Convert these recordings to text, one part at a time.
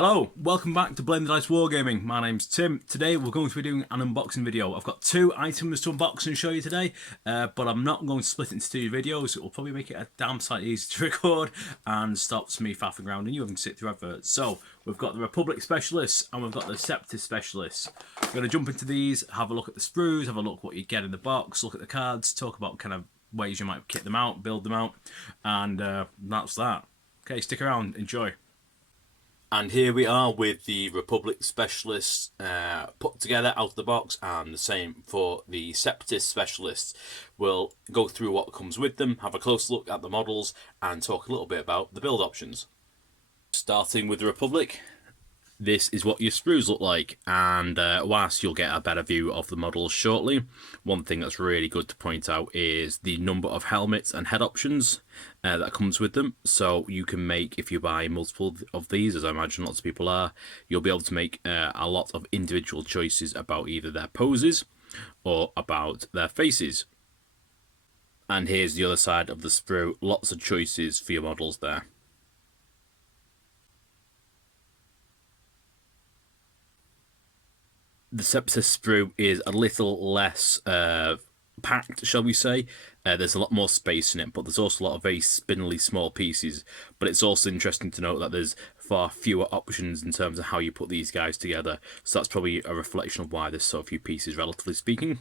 Hello, welcome back to Blame the Dice Wargaming. My name's Tim. Today we're going to be doing an unboxing video. I've got two items to unbox and show you today, but I'm not going to split it into two videos. It will probably make it a damn sight easy to record and stops me faffing around and you having to sit through adverts. So we've got the Republic Specialists and we've got the Separatist Specialists. We're going to jump into these, have a look at the sprues, have a look what you get in the box, look at the cards, talk about kind of ways you might kit them out, build them out, and that's that. Okay, stick around, enjoy. And here we are with the Republic Specialists put together out of the box, and the same for the Separatist Specialists. We'll go through what comes with them, have a close look at the models, and talk a little bit about the build options. Starting with the Republic, this is what your sprues look like, and whilst you'll get a better view of the models shortly, one thing that's really good to point out is the number of helmets and head options that comes with them. So you can make, if you buy multiple of these, as I imagine lots of people are, you'll be able to make a lot of individual choices about either their poses or about their faces. And here's the other side of the sprue, lots of choices for your models there. The Separatist sprue is a little less packed, shall we say. There's a lot more space in it, but there's also a lot of very spindly small pieces. But it's also interesting to note that there's far fewer options in terms of how you put these guys together. So that's probably a reflection of why there's so few pieces, relatively speaking.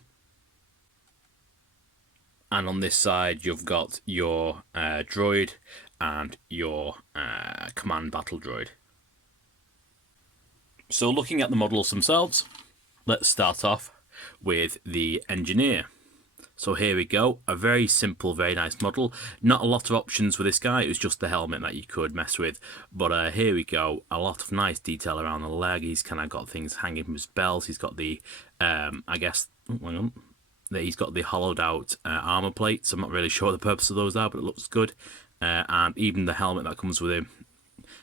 And on this side, you've got your droid and your command battle droid. So looking at the models themselves, let's start off with the engineer. So here we go, a very simple, very nice model. Not a lot of options with this guy, it was just the helmet that you could mess with. But here we go, a lot of nice detail around the leg. He's kind of got things hanging from his belt. He's got the, I guess, hang on. He's got the hollowed out armor plates. I'm not really sure what the purpose of those are, but it looks good. And even the helmet that comes with him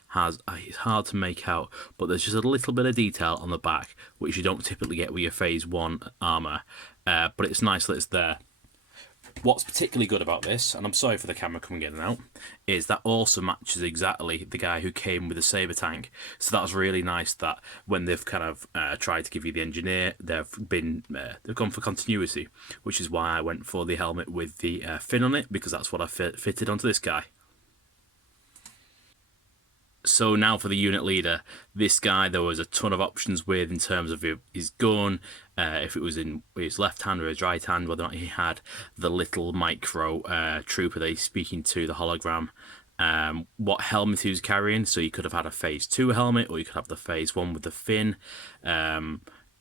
has, it's hard to make out, but there's just a little bit of detail on the back which you don't typically get with your phase 1 armor, but it's nice that it's there. What's particularly good about this, and I'm sorry for the camera coming in and out, is that also matches exactly the guy who came with the saber tank. So that's really nice that when they've kind of tried to give you the engineer, they've gone for continuity, which is why I went for the helmet with the fin on it, because that's what I fitted onto this guy. So now for the unit leader. This guy there was a ton of options with in terms of his gun, if it was in his left hand or his right hand, whether or not he had the little micro trooper that he's speaking to, the hologram, what helmet he was carrying. So you could have had a phase 2 helmet, or you could have the phase 1 with the fin,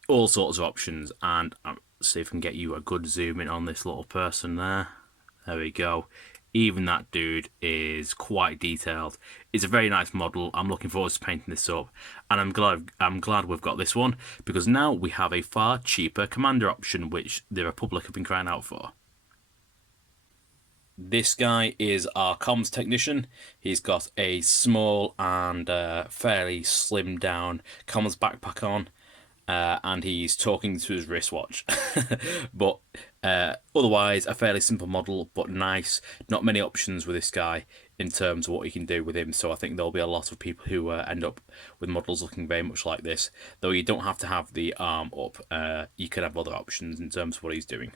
all sorts of options. And see if I can get you a good zoom in on this little person there. There we go. Even that dude is quite detailed. It's a very nice model. I'm looking forward to painting this up, and I'm glad we've got this one, because now we have a far cheaper commander option, which the Republic have been crying out for. This guy is our comms technician. He's got a small and fairly slimmed down comms backpack on. And he's talking to his wristwatch. But otherwise, a fairly simple model, but nice. Not many options with this guy in terms of what you can do with him. So I think there'll be a lot of people who end up with models looking very much like this. Though you don't have to have the arm up. You can have other options in terms of what he's doing.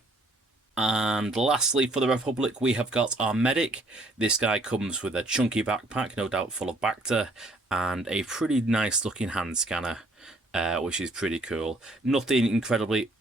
And lastly, for the Republic, we have got our medic. This guy comes with a chunky backpack, no doubt full of Bacta, and a pretty nice looking hand scanner. Which is pretty cool. Nothing incredibly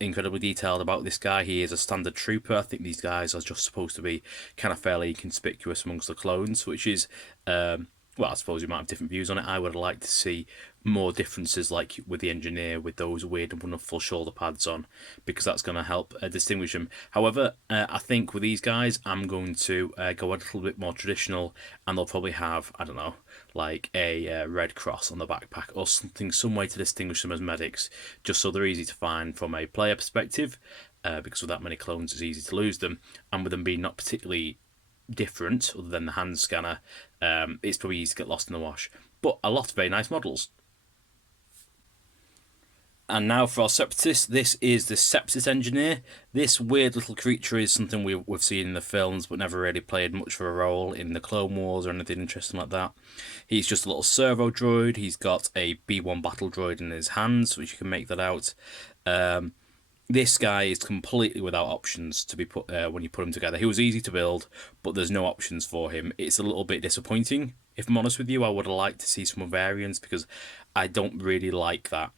detailed about this guy. He is a standard trooper. I think these guys are just supposed to be kind of fairly conspicuous amongst the clones, which is, well, I suppose you might have different views on it. I would like to see more differences, like with the engineer, with those weird and wonderful shoulder pads on, because that's going to help distinguish them. However, I think with these guys, I'm going to go a little bit more traditional, and they'll probably have, I don't know, like a red cross on the backpack or something, some way to distinguish them as medics, just so they're easy to find from a player perspective, because with that many clones, it's easy to lose them, and with them being not particularly different other than the hand scanner, it's probably easy to get lost in the wash. But a lot of very nice models. And now for our Separatists, this is the Separatist Engineer. This weird little creature is something we've seen in the films, but never really played much of a role in the Clone Wars or anything interesting like that. He's just a little servo droid. He's got a B1 battle droid in his hands, which you can make that out. This guy is completely without options to be put when you put him together. He was easy to build, but there's no options for him. It's a little bit disappointing. If I'm honest with you, I would have liked to see some variants because I don't really like that.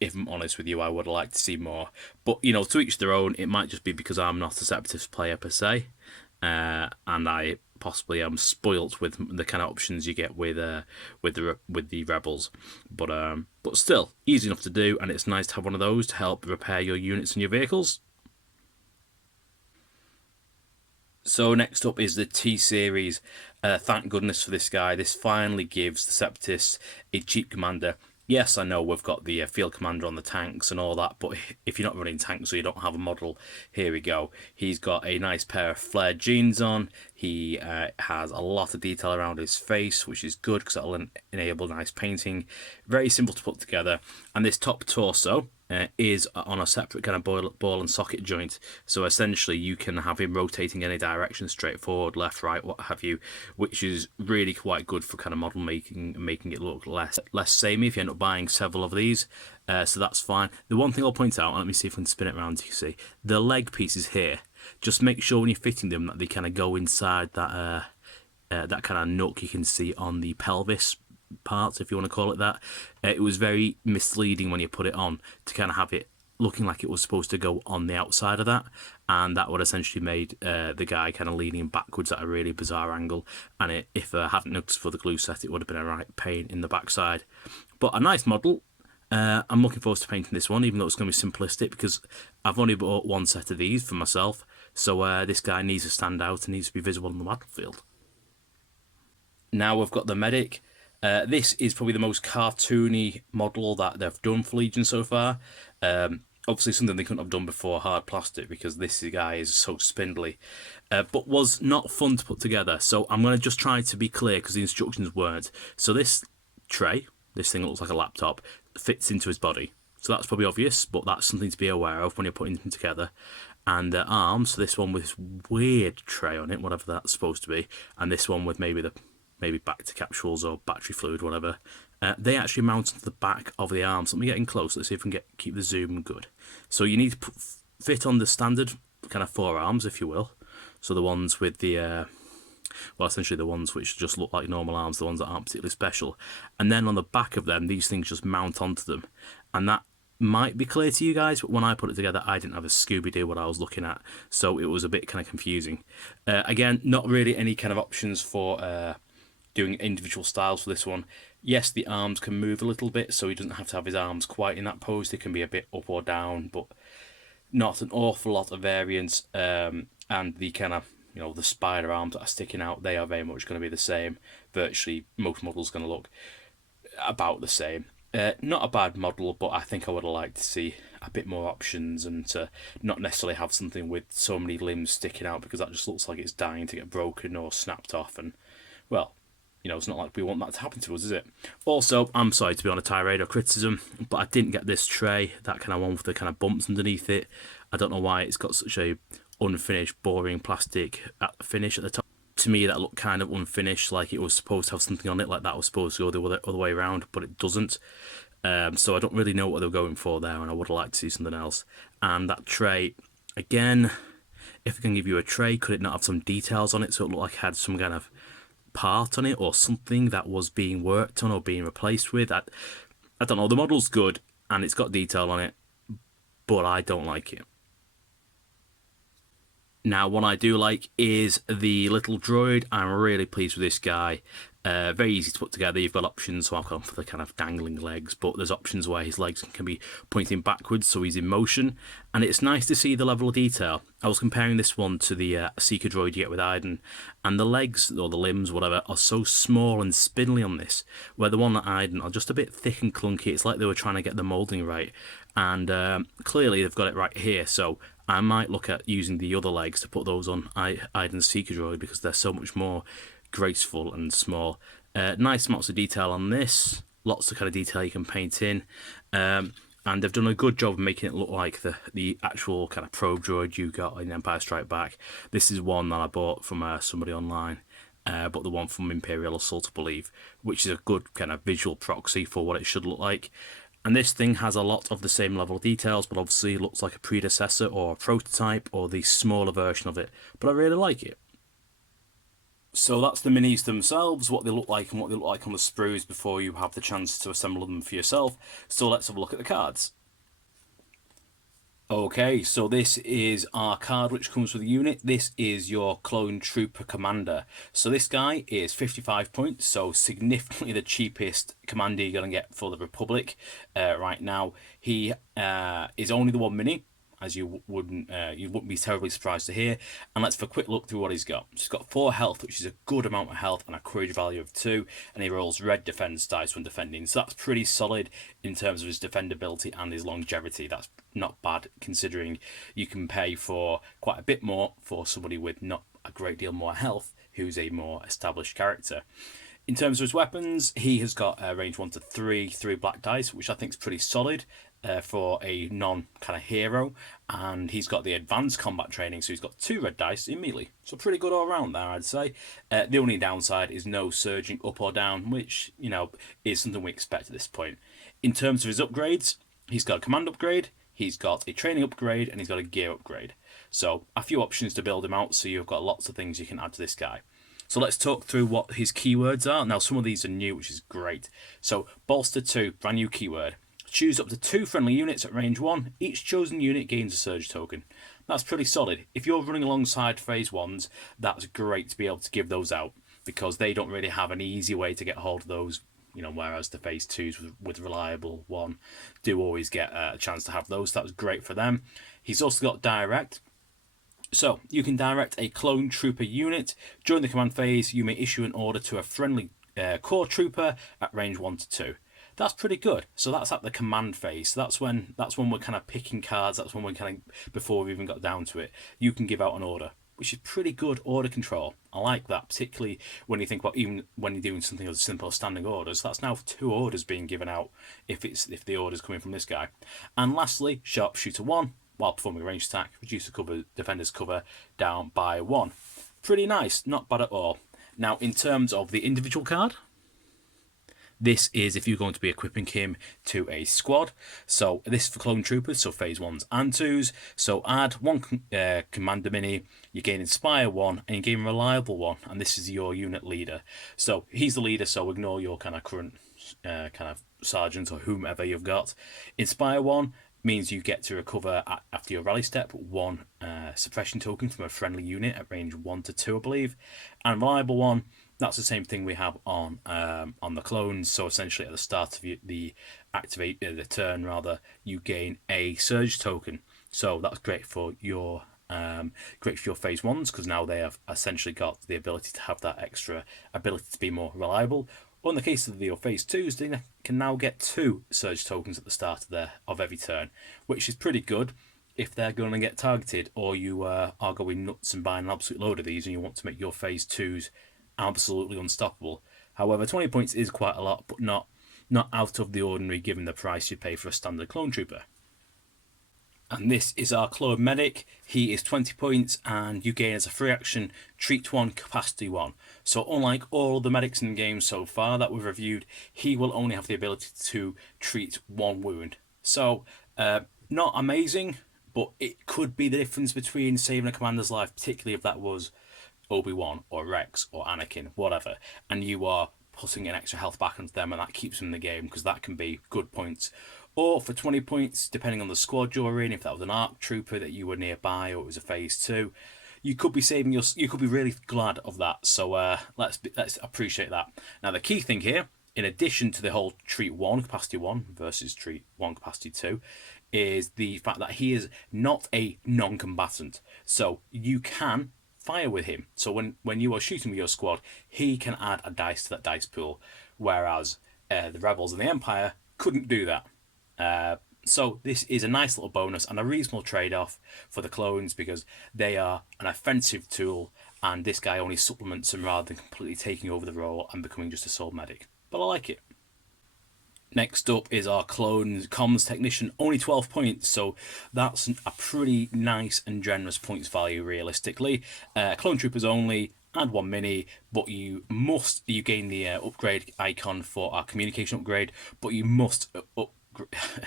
If I'm honest with you, I would have liked to see more. But, you know, to each their own. It might just be because I'm not a Separatist player per se. And I possibly am spoilt with the kind of options you get with the rebels, but still easy enough to do, and it's nice to have one of those to help repair your units and your vehicles. So next up is the T series. Thank goodness for this guy. This finally gives the Separatists a cheap commander. Yes, I know we've got the field commander on the tanks and all that, but if you're not running tanks or you don't have a model, here we go. He's got a nice pair of flared jeans on. He has a lot of detail around his face, which is good because that'll enable nice painting. Very simple to put together. And this top torso is on a separate kind of ball and socket joint, so essentially you can have him rotating any direction, straight forward, left, right, what have you, which is really quite good for kind of model making and making it look less samey if you end up buying several of these. So that's fine. The one thing I'll point out, and let me see if I can spin it around so you can see, the leg pieces here, just make sure when you're fitting them that they kind of go inside that that kind of nook you can see on the pelvis parts, if you want to call it that. It was very misleading when you put it on to kind of have it looking like it was supposed to go on the outside of that, and that would essentially made the guy kind of leaning backwards at a really bizarre angle, and if I hadn't noticed for the glue set, it would have been a right pain in the backside. But a nice model. I'm looking forward to painting this one, even though it's going to be simplistic, because I've only bought one set of these for myself, so this guy needs to stand out and needs to be visible on the battlefield. Now we've got the medic. This is probably the most cartoony model that they've done for Legion so far. Obviously something they couldn't have done before, hard plastic, because this guy is so spindly. But was not fun to put together. So I'm going to just try to be clear because the instructions weren't. So this tray, this thing that looks like a laptop, fits into his body. So that's probably obvious, but that's something to be aware of when you're putting them together. And the arms, so this one with this weird tray on it, whatever that's supposed to be, and this one with maybe back to capsules or battery fluid, whatever. They actually mount onto the back of the arms. Let me get in close. Let's see if we can keep the zoom good. So you need to fit on the standard kind of forearms, if you will. So the ones with the, well, essentially the ones which just look like normal arms, the ones that aren't particularly special. And then on the back of them, these things just mount onto them. And that might be clear to you guys, but when I put it together, I didn't have a Scooby-Doo what I was looking at. So it was a bit kind of confusing. Again, not really any kind of options for doing individual styles for this one. Yes, the arms can move a little bit, so he doesn't have to have his arms quite in that pose. They can be a bit up or down, but not an awful lot of variance. And the kind of, you know, the spider arms that are sticking out, they are very much going to be the same. Virtually most models going to look about the same. Not a bad model, but I think I would have liked to see a bit more options and to not necessarily have something with so many limbs sticking out, because that just looks like it's dying to get broken or snapped off, and, well, you know, it's not like we want that to happen to us, is it? Also, I'm sorry to be on a tirade or criticism, but I didn't get this tray, that kind of one with the kind of bumps underneath it. I don't know why it's got such a unfinished, boring plastic finish at the top. To me, that looked kind of unfinished, like it was supposed to have something on it, like that was supposed to go the other way around, but it doesn't. So I don't really know what they were going for there, and I would have liked to see something else. And that tray, again, if I can give you a tray, could it not have some details on it so it looked like it had some kind of part on it or something that was being worked on or being replaced with? I don't know. The model's good and it's got detail on it, but I don't like it. Now, what I do like is the little droid. I'm really pleased with this guy. Very easy to put together. You've got options, so I've gone for the kind of dangling legs, but there's options where his legs can be pointing backwards, so he's in motion, and it's nice to see the level of detail. I was comparing this one to the Seeker droid you get with Iden, and the legs, or the limbs, whatever, are so small and spindly on this, where the one at Iden are just a bit thick and clunky. It's like they were trying to get the moulding right, and clearly they've got it right here, so I might look at using the other legs to put those on Iden's Seeker droid, because they're so much more graceful and small. Nice amounts of detail on this, lots of kind of detail you can paint in. And they've done a good job of making it look like the actual kind of probe droid you got in Empire Strike Back. This is one that I bought from somebody online, but the one from Imperial Assault, I believe, which is a good kind of visual proxy for what it should look like. And this thing has a lot of the same level of details, but obviously it looks like a predecessor or a prototype or the smaller version of it. But I really like it. So that's the minis themselves, what they look like and what they look like on the sprues before you have the chance to assemble them for yourself. So let's have a look at the cards. Okay, so this is our card which comes with the unit. This is your Clone Trooper Commander. So this guy is 55 points, so significantly the cheapest commander you're going to get for the Republic right now. He is only the one mini, as you wouldn't be terribly surprised to hear. And let's have a quick look through what he's got. He's got 4 health, which is a good amount of health, and a courage value of 2, and he rolls red defense dice when defending. So that's pretty solid in terms of his defendability and his longevity. That's not bad considering you can pay for quite a bit more for somebody with not a great deal more health who's a more established character. In terms of his weapons, he has got range 1 to 3 black dice, which I think is pretty solid for a non kind of hero, and he's got the advanced combat training, so he's got 2 red dice in melee, so pretty good all around there, I'd say. The only downside is no surging up or down, which is something we expect at this point. In terms of his upgrades, he's got a command upgrade, he's got a training upgrade, and he's got a gear upgrade. So a few options to build him out, so you've got lots of things you can add to this guy. So let's talk through what his keywords are. Now, some of these are new, which is great. So, Bolster 2, brand new keyword. Choose up to 2 friendly units at range 1. Each chosen unit gains a surge token. That's pretty solid. If you're running alongside phase 1s, that's great to be able to give those out, because they don't really have an easy way to get hold of those, whereas the phase 2s with reliable 1 do always get a chance to have those. So that was great for them. He's also got direct. So, you can direct a clone trooper unit. During the command phase, you may issue an order to a friendly core trooper at range 1 to 2. That's pretty good. So that's at the command phase. So that's when we're kind of picking cards. That's when we're kind of, before we even got down to it, you can give out an order, which is pretty good order control. I like that, particularly when you think about even when you're doing something as simple as standing orders. That's now 2 orders being given out if the order's coming from this guy. And lastly, sharpshooter 1. While performing a ranged attack, reduce the defender's cover down by 1. Pretty nice, not bad at all. Now, in terms of the individual card, this is if you're going to be equipping him to a squad. So this is for clone troopers, so phase 1s and 2s. So add 1 commander mini, you gain inspire 1, and you gain reliable 1, and this is your unit leader. So he's the leader, so ignore your kind of current kind of sergeant or whomever you've got. Inspire 1 means you get to recover after your rally step 1 suppression token from a friendly unit at range 1 to 2, I believe. And reliable 1, that's the same thing we have on the clones. So essentially, at the start of the turn, you gain a surge token. So that's great for your phase 1s, because now they have essentially got the ability to have that extra ability to be more reliable. Or in the case of your phase 2s, they can now get 2 surge tokens at the start of every turn, which is pretty good if they're going to get targeted, or you are going nuts and buying an absolute load of these and you want to make your phase 2s absolutely unstoppable. However, 20 points is quite a lot, but not out of the ordinary given the price you pay for a standard clone trooper. And this is our clone medic. He is 20 points, and you gain as a free action treat 1, capacity 1. So unlike all the medics in the game so far that we've reviewed, he will only have the ability to treat 1 wound. So not amazing, but it could be the difference between saving a commander's life, particularly if that was Obi-Wan or Rex or Anakin, whatever, and you are putting an extra health back into them, and that keeps them in the game, because that can be good points. Or for 20 points, depending on the squad you're in, if that was an ARC trooper that you were nearby, or it was a phase 2, you could be you could be really glad of that. So let's appreciate that. Now, the key thing here, in addition to the whole treat 1 capacity 1 versus treat 1 capacity 2, is the fact that he is not a non-combatant. So you can fire with him. So when you are shooting with your squad, he can add a dice to that dice pool, whereas the Rebels and the Empire couldn't do that. So this is a nice little bonus and a reasonable trade-off for the clones, because they are an offensive tool, and this guy only supplements them rather than completely taking over the role and becoming just a sole medic. But I like it. Next up is our clone comms technician, only 12 points, so that's a pretty nice and generous points value realistically. Clone troopers only, add one mini, but you gain the upgrade icon for our communication upgrade, but you must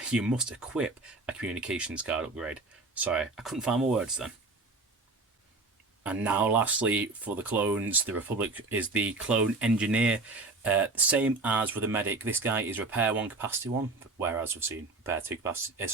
you must equip a communications card upgrade. Sorry, I couldn't find my words then. And now, lastly, for the clones, the Republic is the clone engineer. Same as with the medic, this guy is repair 1, capacity 1, whereas we've seen repair 2,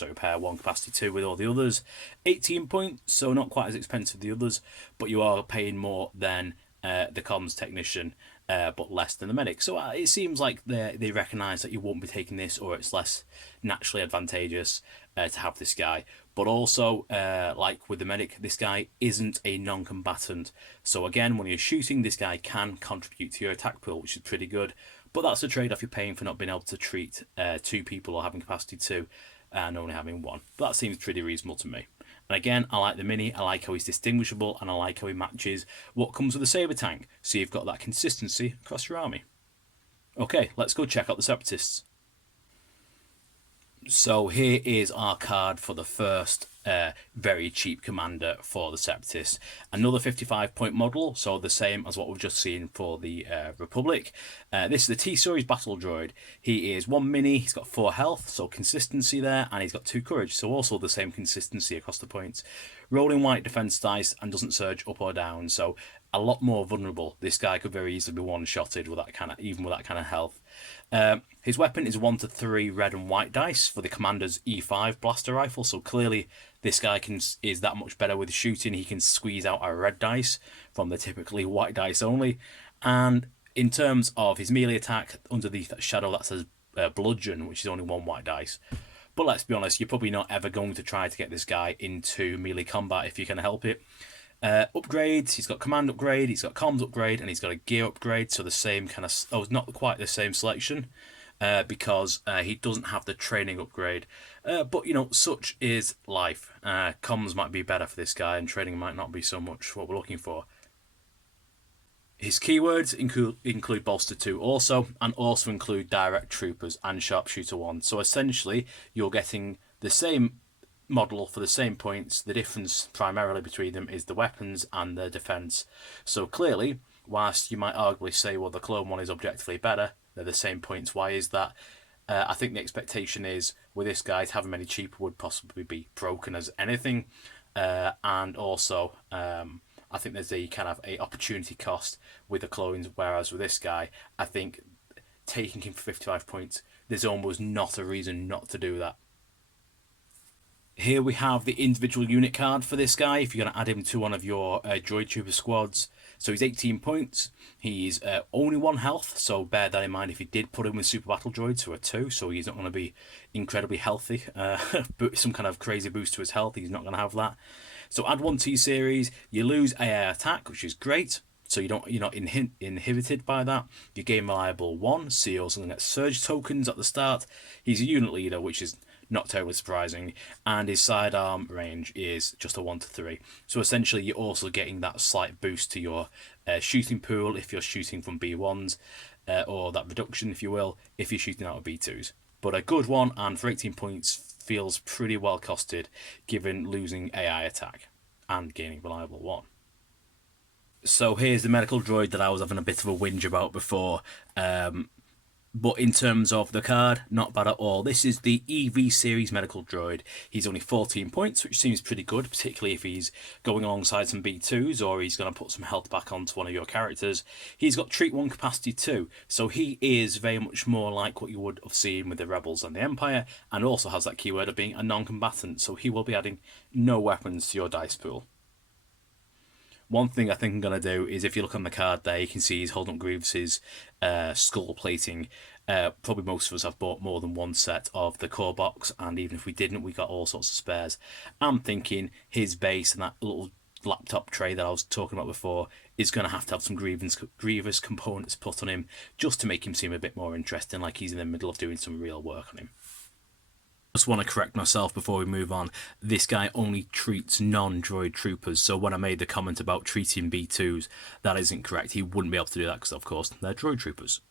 repair 1, capacity 2 with all the others. 18 points, so not quite as expensive as the others, but you are paying more than the comms technician, but less than the medic. So it seems like they recognise that you won't be taking this, or it's less naturally advantageous to have this guy. But also, like with the medic, this guy isn't a non-combatant. So again, when you're shooting, this guy can contribute to your attack pool, which is pretty good. But that's a trade-off you're paying for not being able to treat 2 people or having capacity 2 and only having 1. But that seems pretty reasonable to me. And again, I like the mini, I like how he's distinguishable, and I like how he matches what comes with a saber tank. So you've got that consistency across your army. Okay, let's go check out the Separatists. So here is our card for the first very cheap commander for the Separatists. Another 55-point model, so the same as what we've just seen for the Republic. This is the T-Series Battle Droid. He is 1 mini, he's got 4 health, so consistency there, and he's got 2 courage, so also the same consistency across the points. Rolling white defense dice and doesn't surge up or down, so a lot more vulnerable. This guy could very easily be one-shotted with that kind of, even with that kind of health. His weapon is 1 to 3 red and white dice for the commander's E5 blaster rifle, so clearly this guy is that much better with shooting. He can squeeze out a red dice from the typically white dice only. And in terms of his melee attack, underneath that shadow that says bludgeon, which is only 1 white dice. But let's be honest, you're probably not ever going to try to get this guy into melee combat if you can help it. Upgrades, he's got command upgrade, he's got comms upgrade, and he's got a gear upgrade, so the same kind of, not quite the same selection, because he doesn't have the training upgrade. But, you know, such is life. Comms might be better for this guy, and training might not be so much what we're looking for. His keywords include Bolster 2 also, and also include Direct Troopers and Sharpshooter 1. So essentially, you're getting the same model for the same points. The difference primarily between them is the weapons and the defense. So clearly, whilst you might arguably say, well, the clone one is objectively better, they're the same points. Why is that? I think the expectation is with this guy to have him any cheaper would possibly be broken as anything, and also I think there's a kind of a opportunity cost with the clones, whereas with this guy, I think taking him for 55 points, there's almost not a reason not to do that. Here we have the individual unit card for this guy, if you're going to add him to one of your droid trooper squads. So he's 18 points, he's only 1 health, so bear that in mind if you did put him with super battle droids who are 2, so he's not going to be incredibly healthy. Some kind of crazy boost to his health, he's not going to have that. So add 1 T-Series, you lose AI attack, which is great. So you're not inhibited by that. You gain reliable 1, so you also get surge tokens at the start. He's a unit leader, which is not terribly surprising, and his sidearm range is just a 1 to 3. So essentially you're also getting that slight boost to your shooting pool if you're shooting from B1s, or that reduction, if you will, if you're shooting out of B2s. But a good one, and for 18 points feels pretty well costed given losing AI attack and gaining reliable 1. So here's the medical droid that I was having a bit of a whinge about before. But in terms of the card, not bad at all. This is the EV series medical droid. He's only 14 points, which seems pretty good, particularly if he's going alongside some B2s or he's going to put some health back onto one of your characters. He's got treat 1 capacity 2, so he is very much more like what you would have seen with the Rebels and the Empire, and also has that keyword of being a non-combatant, so he will be adding no weapons to your dice pool. One thing I think I'm going to do is, if you look on the card there, you can see he's holding up Grievous's skull plating. Probably most of us have bought more than 1 set of the core box, and even if we didn't, we got all sorts of spares. I'm thinking his base and that little laptop tray that I was talking about before is going to have some Grievous components put on him, just to make him seem a bit more interesting, like he's in the middle of doing some real work on him. Just want to correct myself before we move on. This guy only treats non-droid troopers, so when I made the comment about treating B2s, that isn't correct. He wouldn't be able to do that because, of course, they're droid troopers.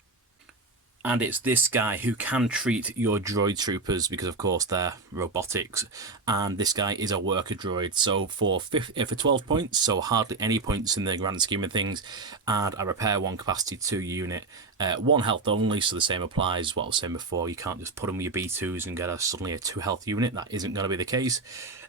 And it's this guy who can treat your droid troopers because, of course, they're robotics. And this guy is a worker droid. So for 12 points, so hardly any points in the grand scheme of things, add a repair 1 capacity 2 unit, 1 health only. So the same applies what I was saying before. You can't just put them with your B2s and get suddenly a 2 health unit. That isn't going to be the case.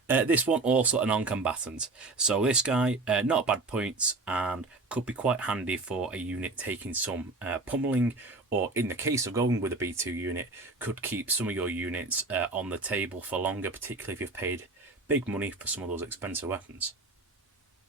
This one also a non-combatant. So this guy, not bad points and could be quite handy for a unit taking some pummeling, or in the case of going with a B2 unit, could keep some of your units on the table for longer, particularly if you've paid big money for some of those expensive weapons.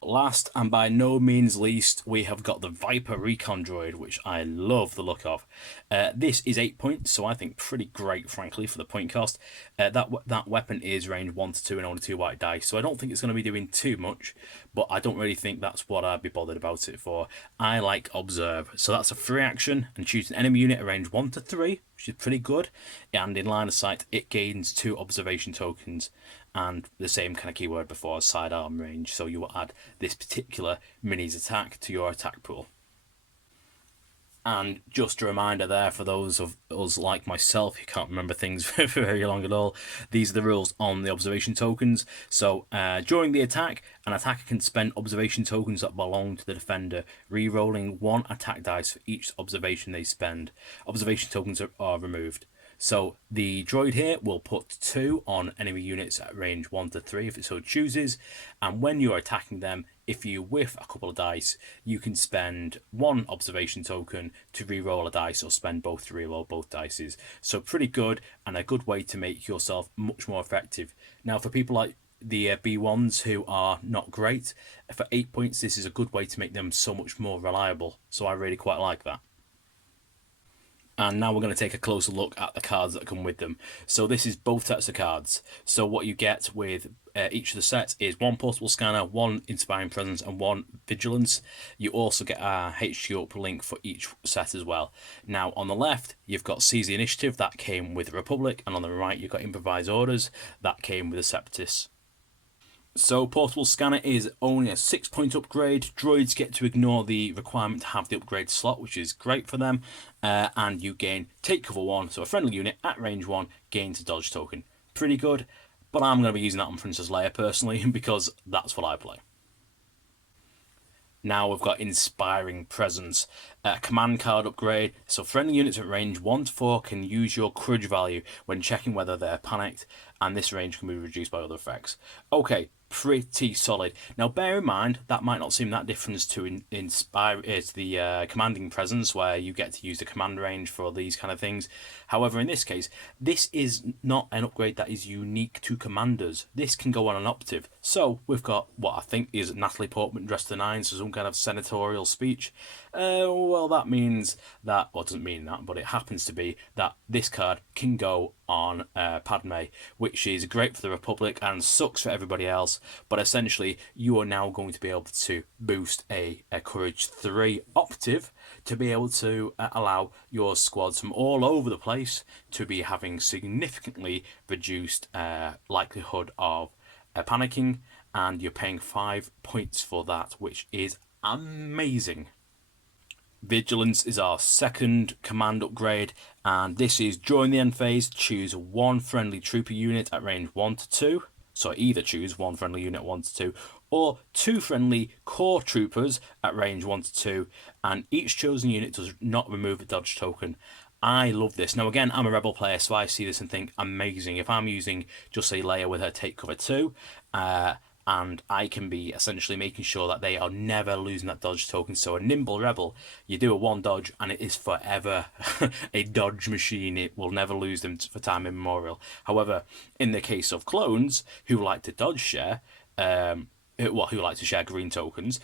Last and by no means least, we have got the Viper Recon Droid, which I love the look of. This is 8 points, so I think pretty great, frankly, for the point cost. That weapon is range 1 to 2 and only 2 white dice, so I don't think it's going to be doing too much, but I don't really think that's what I'd be bothered about it for. I like Observe, so that's a free action, and choose an enemy unit at range 1 to 3, which is pretty good, and in line of sight, it gains 2 observation tokens, and the same kind of keyword before, sidearm range, so you will add this particular mini's attack to your attack pool. And just a reminder there for those of us like myself who can't remember things for very long at all, these are the rules on the observation tokens. So during the attack, an attacker can spend observation tokens that belong to the defender, re-rolling 1 attack dice for each observation they spend. Observation tokens are removed. So the droid here will put 2 on enemy units at range 1 to 3 if it so chooses, and when you're attacking them, if you whiff a couple of dice, you can spend 1 observation token to re-roll a dice, or spend both to re-roll both dices. So pretty good, and a good way to make yourself much more effective. Now for people like the B1s who are not great, for 8 points this is a good way to make them so much more reliable, so I really quite like that. And now we're going to take a closer look at the cards that come with them. So this is both sets of cards. So what you get with each of the sets is 1 portable scanner, 1 inspiring presence, and 1 vigilance. You also get a HQ up link for each set as well. Now on the left, you've got Seize the Initiative, that came with the Republic, and on the right you've got Improvise Orders, that came with the Separatists. So portable scanner is only a 6-point upgrade. Droids get to ignore the requirement to have the upgrade slot, which is great for them. And you gain Take Cover 1, so a friendly unit at range 1 gains a dodge token. Pretty good, but I'm going to be using that on Princess Leia personally because that's what I play. Now we've got Inspiring Presence, command card upgrade. So friendly units at range 1 to 4 can use your courage value when checking whether they're panicked, and this range can be reduced by other effects. Okay, pretty solid. Now bear in mind that might not seem that different to inspire the commanding presence, where you get to use the command range for these kind of things. However, in this case, this is not an upgrade that is unique to commanders. This can go on an optive. So we've got what I think is Natalie Portman dressed to the nines for some kind of senatorial speech. Well, that means that, well, it doesn't mean that, but it happens to be that this card can go on Padme, which is great for the Republic and sucks for everybody else. But essentially, you are now going to be able to boost a Courage 3 optive to be able to allow your squads from all over the place to be having significantly reduced likelihood of panicking, and you're paying 5 points for that, which is amazing. Vigilance is our second command upgrade, and this is during the end phase, choose 1 friendly trooper unit at range 1 to 2. So either choose 1 friendly unit 1 to 2, or 2 friendly core troopers at range 1 to 2, and each chosen unit does not remove a dodge token. I love this. Now again, I'm a rebel player, so I see this and think amazing. If I'm using just say Leia with her take cover 2, and I can be essentially making sure that they are never losing that dodge token. So a nimble rebel, you do a 1 dodge and it is forever a dodge machine. It will never lose them for time immemorial. However, in the case of clones who like to dodge share, who like to share green tokens,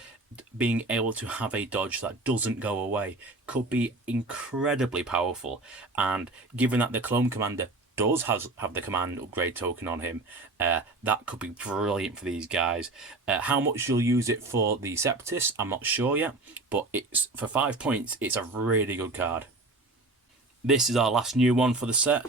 being able to have a dodge that doesn't go away could be incredibly powerful. And given that the clone commander does have the command upgrade token on him, that could be brilliant for these guys. How much you'll use it for the Separatists, I'm not sure yet, but it's for 5 points, it's a really good card. This is our last new one for the set.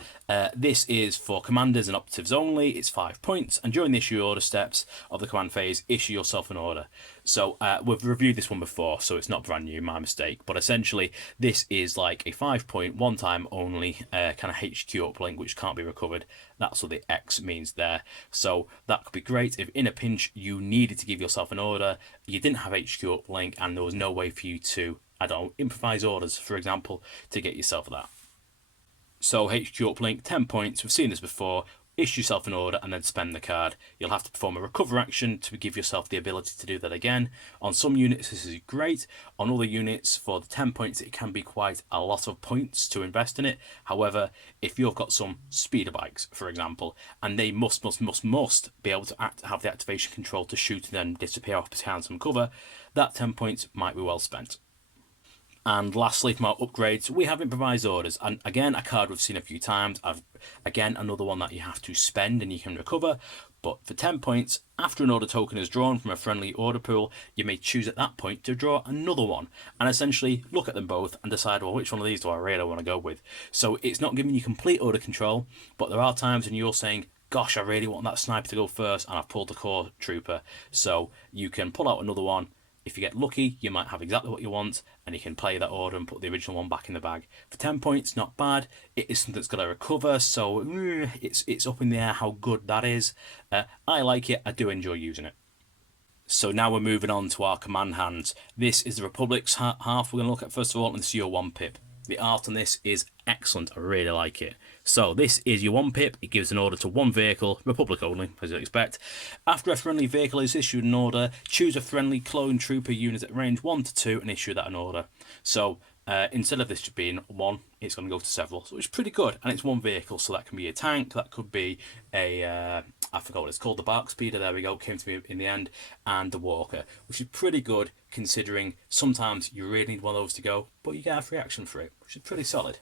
This is for commanders and operatives only. It's 5 points, and during the issue order steps of the command phase, issue yourself an order. So we've reviewed this one before, so it's not brand new, my mistake. But essentially, this is like a 5-point, one-time only kind of HQ uplink, which can't be recovered. That's what the X means there. So that could be great if in a pinch you needed to give yourself an order, you didn't have HQ uplink, and there was no way for you to, I don't know, improvise orders, for example, to get yourself that. So HQ uplink, 10 points, we've seen this before, issue yourself an order and then spend the card. You'll have to perform a recover action to give yourself the ability to do that again. On some units this is great, on other units for the 10 points it can be quite a lot of points to invest in it. However, if you've got some speeder bikes, for example, and they must be able to have the activation control to shoot and then disappear off behind some cover, that 10 points might be well spent. And lastly, from our upgrades, we have improvised orders. And again, a card we've seen a few times. Again, another one that you have to spend and you can recover. But for 10 points, after an order token is drawn from a friendly order pool, you may choose at that point to draw another one. And essentially look at them both and decide, well, which one of these do I really want to go with? So it's not giving you complete order control, but there are times when you're saying, gosh, I really want that sniper to go first, and I've pulled the core trooper. So you can pull out another one. If you get lucky, you might have exactly what you want, and you can play that order and put the original one back in the bag. For 10 points, not bad. It is something that's got to recover, so it's up in the air how good that is. I like it. I do enjoy using it. So now we're moving on to our command hands. This is the Republic's half we're going to look at first of all, and this is your 1 pip. The art on this is excellent. I really like it. So this is your 1 pip. It gives an order to one vehicle, Republic only, as you'd expect. After a friendly vehicle is issued an order, choose a friendly clone trooper unit at range 1 to 2 and issue that an order. So instead of this being 1, it's going to go to several. So it's pretty good, and it's one vehicle, so that can be a tank, that could be a I forgot what it's called, the Bark Speeder, there we go, came to me in the end, and the Walker, which is pretty good considering sometimes you really need one of those to go, but you get a free action for it, which is pretty solid.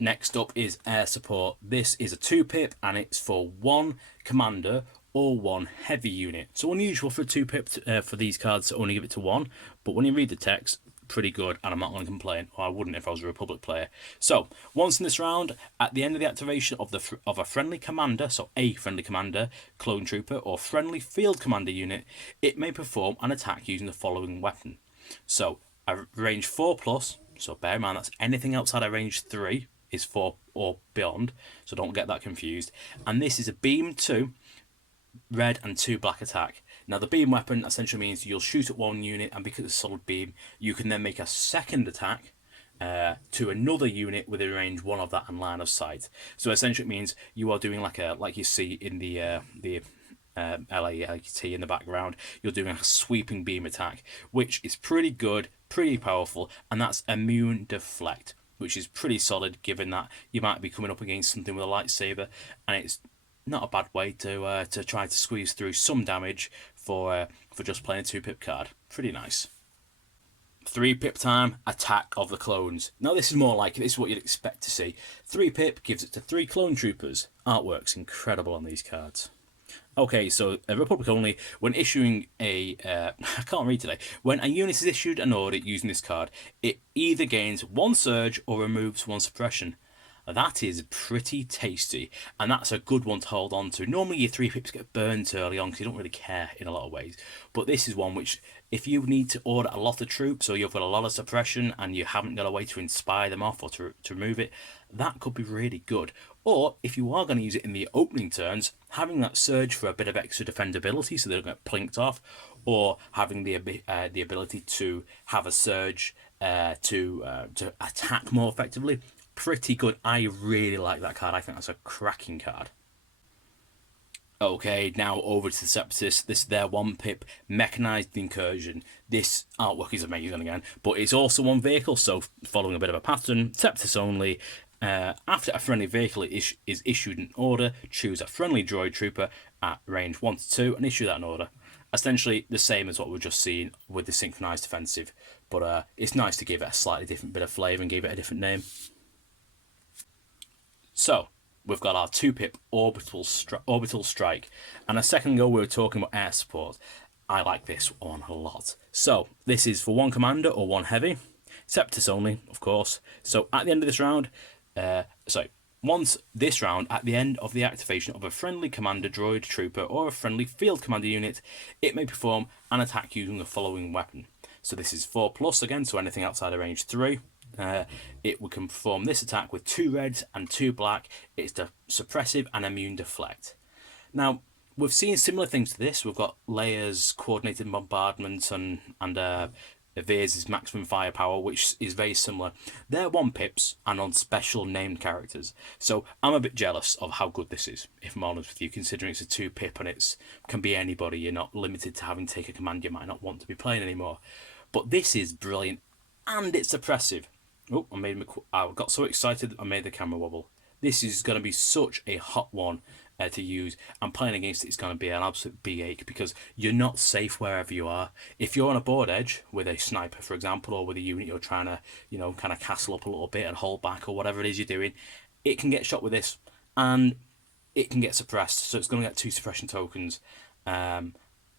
Next up is air support. This is a 2 pip and it's for 1 commander or 1 heavy unit. So unusual for a 2 pip for these cards to only give it to 1, but when you read the text, pretty good, and I'm not going to complain, or I wouldn't if I was a Republic player. So once in this round, at the end of the activation of a friendly commander, so a friendly commander, clone trooper, or friendly field commander unit, it may perform an attack using the following weapon. So a range 4+, so bear in mind that's anything outside of range 3 is 4 or beyond, so don't get that confused. And this is a beam 2 red and 2 black attack. Now the beam weapon essentially means you'll shoot at one unit, and because it's a solid beam, you can then make a second attack to another unit within range 1 of that and line of sight. So essentially it means you are doing like you see in the LAT in the background, you're doing a sweeping beam attack, which is pretty good, pretty powerful, and that's immune deflect, which is pretty solid given that you might be coming up against something with a lightsaber, and it's not a bad way to try to squeeze through some damage for just playing a 2 pip card. Pretty nice. 3 pip time, attack of the clones. Now this is more like, this is what you'd expect to see. 3 pip gives it to 3 clone troopers. Artwork's incredible on these cards. Okay, so Republic only, when issuing a, I can't read today, when a unit is issued an order using this card, it either gains 1 surge or removes 1 suppression. That is pretty tasty, and that's a good one to hold on to. Normally your 3 pips get burnt early on because you don't really care in a lot of ways, but this is one which, if you need to order a lot of troops or you've got a lot of suppression and you haven't got a way to inspire them off or to remove it, that could be really good. Or if you are going to use it in the opening turns, having that surge for a bit of extra defendability so they don't get plinked off, or having the ability to have a surge to attack more effectively, pretty good. I really like that card. I think that's a cracking card. Okay, now over to the Separatists. This is their 1 pip Mechanized Incursion. This artwork is amazing again, but it's also 1 vehicle, so following a bit of a pattern. Separatists only. After a friendly vehicle is issued an order, choose a friendly droid trooper at range 1 to 2 and issue that an order. Essentially the same as what we've just seen with the synchronized defensive, but it's nice to give it a slightly different bit of flavour and give it a different name. So we've got our 2 pip orbital strike, and a second ago we were talking about air support. I like this one a lot. So this is for 1 commander or 1 heavy. Separatists only, of course. So at the end of this round, once this round, at the end of the activation of a friendly commander droid, trooper, or a friendly field commander unit, it may perform an attack using the following weapon. So this is 4+, again, so anything outside of range 3. It can perform this attack with 2 reds and 2 black. It's suppressive and immune deflect. Now, we've seen similar things to this. We've got Leia's coordinated bombardment and Veers' maximum firepower, which is very similar. They're 1-pips and on special named characters. So I'm a bit jealous of how good this is, if I'm honest with you, considering it's a 2-pip and it can be anybody. You're not limited to having to take a command you might not want to be playing anymore. But this is brilliant, and it's suppressive. Oh, I got so excited I made the camera wobble. This is going to be such a hot one to use, and playing against it is going to be an absolute big ache because you're not safe wherever you are. If you're on a board edge with a sniper, for example, or with a unit you're trying to, kind of castle up a little bit and hold back or whatever it is you're doing, it can get shot with this, and it can get suppressed. So it's going to get 2 suppression tokens.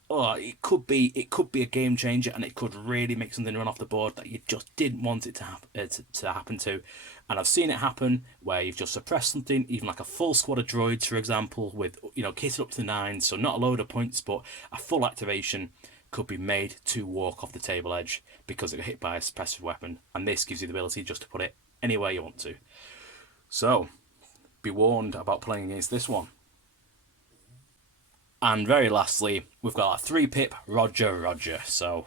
It could be a game changer, and it could really make something run off the board that you just didn't want it to happen to. And I've seen it happen where you've just suppressed something, even like a full squad of droids, for example, with kitted up to the 9, so not a load of points, but a full activation could be made to walk off the table edge because it got hit by a suppressive weapon, and this gives you the ability just to put it anywhere you want to. So, be warned about playing against this one. And very lastly, we've got a 3-pip Roger. So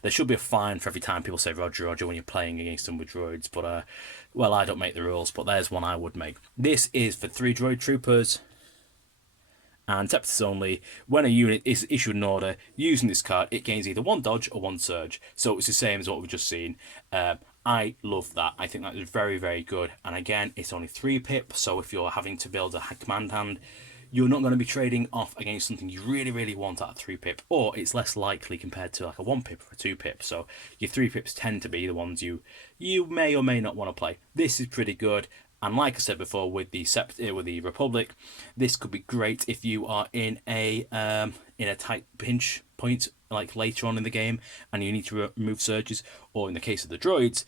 there should be a fine for every time people say Roger when you're playing against them with droids. But, well, I don't make the rules, but there's one I would make. This is for 3 droid troopers and Separatists only. When a unit is issued an order using this card, it gains either 1 dodge or 1 surge. So it's the same as what we've just seen. I love that. I think that is very, very good. And again, it's only 3-pip, so if you're having to build a command hand, you're not going to be trading off against something you really, really want at a 3-pip, or it's less likely compared to like a 1-pip or a 2-pip. So your 3-pips tend to be the ones you may or may not want to play. This is pretty good, and like I said before, with the Republic, this could be great if you are in a tight pinch point, like later on in the game, and you need to remove surges, or in the case of the droids.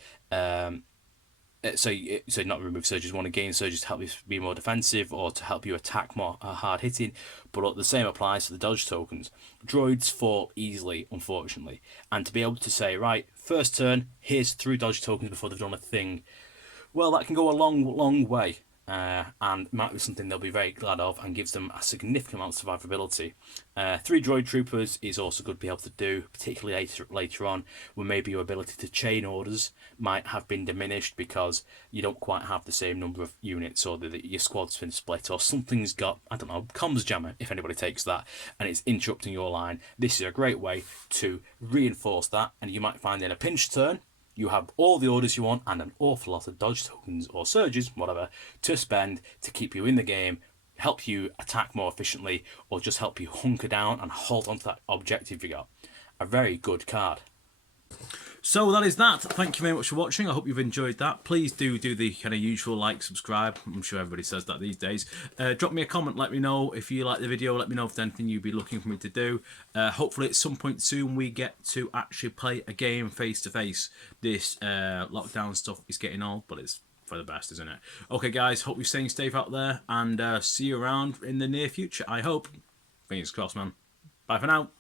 So not remove surges, want to gain surges to help you be more defensive or to help you attack more hard hitting, but the same applies to the dodge tokens. Droids fall easily, unfortunately, and to be able to say, right, first turn, here's 3 dodge tokens before they've done a thing, well, that can go a long way. And might be something they'll be very glad of and gives them a significant amount of survivability. 3 droid troopers is also good to be able to do, particularly later on, when maybe your ability to chain orders might have been diminished because you don't quite have the same number of units, or that your squad's been split, or something's got, I don't know, comms jammer, if anybody takes that, and it's interrupting your line. This is a great way to reinforce that, and you might find in a pinch turn, you have all the orders you want and an awful lot of dodge tokens or surges, whatever, to spend to keep you in the game, help you attack more efficiently, or just help you hunker down and hold on to that objective you got. A very good card. So that is that. Thank you very much for watching. I hope you've enjoyed that. Please do the kind of usual like, subscribe. I'm sure everybody says that these days. Drop me a comment. Let me know if you like the video. Let me know if there's anything you'd be looking for me to do. Hopefully at some point soon we get to actually play a game face to face. This lockdown stuff is getting old, but it's for the best, isn't it? Okay, guys. Hope you're staying safe out there, and see you around in the near future, I hope. Fingers crossed, man. Bye for now.